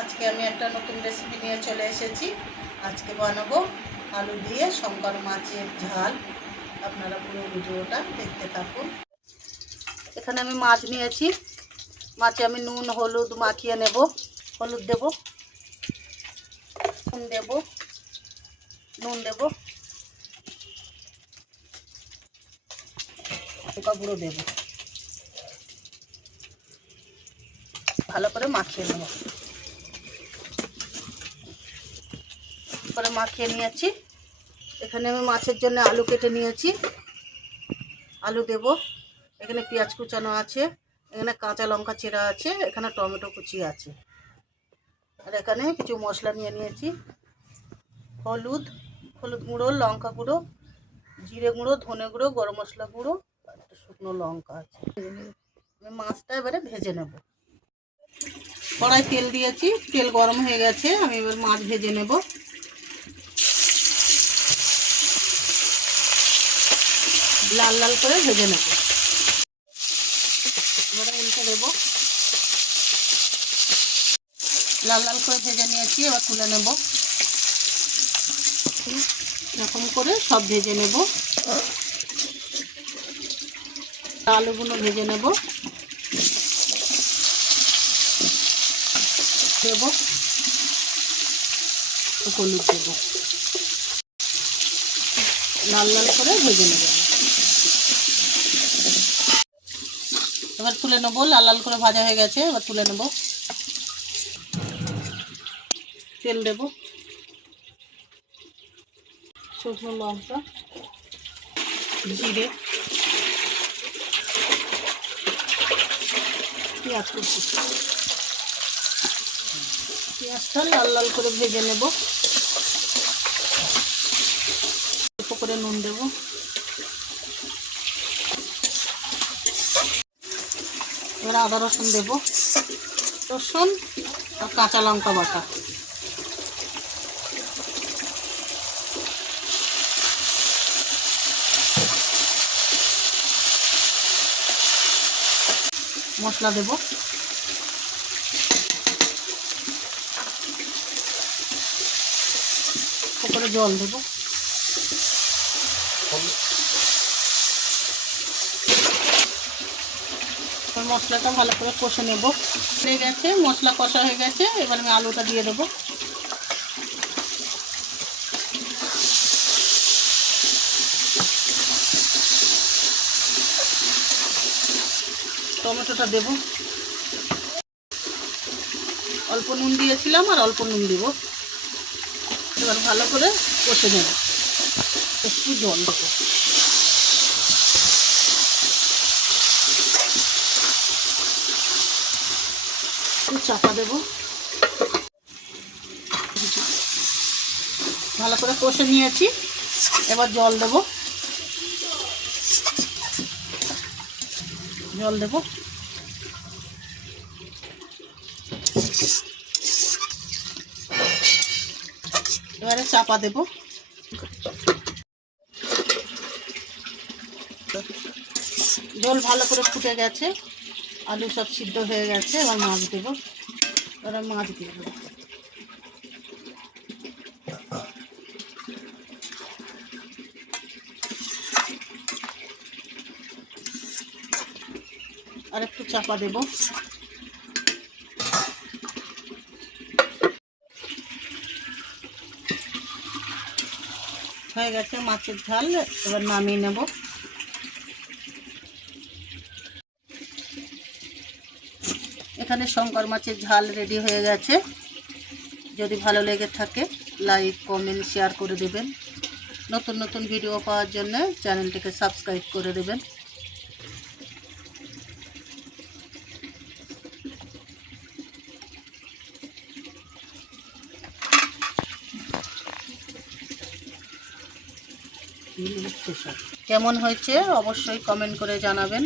আজকে আমি একটা নতুন রেসিপি নিয়ে চলে এসেছি। আজকে বানাবো আলু দিয়ে শঙ্কর মাছের ঝাল। আপনারা পুরো ভিডিওটা দেখতে থাকুন। এখানে আমি মাছ নিয়েছি। মাছে আমি নুন হলুদ মাখিয়ে নেব। হলুদ দেব, নুন দেব, লঙ্কা গুঁড়ো দেব। ভালো করে মাখিয়ে নেব। করে মাখিয়ে নিয়েছি। এখানে আমি মাছের জন্য আলু কেটে নিয়েছি। আলু দেব। এখানে পেঁয়াজ কুচানো আছে, এখানে কাঁচা লঙ্কা চেরা আছে, এখানে টমেটো কুচি আছে। আর এখানে কিছু মশলা নিয়ে নিয়েছি। হলুদ গুঁড়ো, লঙ্কা গুঁড়ো, জিরে গুঁড়ো, ধনে গুঁড়ো, গরম মশলা গুঁড়ো, আর একটা শুকনো লঙ্কা আছে। আমি মাছটা এবারে ভেজে নেব। কড়াই তেল দিয়েছি, তেল গরম হয়ে গেছে। আমি এবার মাছ ভেজে নেব। লাল লাল করে ভেজে নেব। এবারে উল্টে দেব। লাল লাল করে ভেজে নিয়েছি, এবার তুলে নেব। এরকম করে সব ভেজে নেব। আলুগুলো ভেজে নেব। দেব, হলুদ দেব, লাল লাল করে ভেজে নেব। এবার তুলে নেব। লাল লাল করে ভাজা হয়ে গেছে, এবার তুলে নেব। তেল দেব, শুকনো লঙ্কা, জিরে, পেঁয়াজ কুচি। পেঁয়াজটা লাল লাল করে ভেজে নেব। অল্প করে নুন দেব। এবার আদা রসুন দেব, রসুন আর কাঁচা লঙ্কা বাটা। মশলা দেব। করে জল দেব। মশলাটা ভালো করে কষে নেব। হয়ে গেছে, মশলা কষা হয়ে গেছে। এবার আমি আলুটা দিয়ে দেবো। টমেটোটা দেব। অল্প নুন দিয়েছিলাম আর অল্প নুন দিব। এবার ভালো করে কষে নেব। একটু জল দেবো। চাপা দেব। ভালো করে কষে নিয়েছি, এবার জল দেব। এবারে চাপা দেব। জল ভালো করে ফুটে গেছে, আলু সব সিদ্ধ হয়ে গেছে। এবার মাছ দেব। এবার মাছ দিয়ে দেবো। আর একটু চাপা দেব। হয়ে গেছে মাছের ঝাল। এবার নামিয়ে নেব। এখানে শঙ্কর মাছের ঝাল রেডি হয়ে গেছে। যদি ভালো লেগে থাকে লাইক কমেন্ট শেয়ার করে দেবেন। নতুন নতুন ভিডিও পাওয়ার জন্য চ্যানেলটিকে সাবস্ক্রাইব করে দেবেন। কেমন হয়েছে অবশ্যই কমেন্ট করে জানাবেন।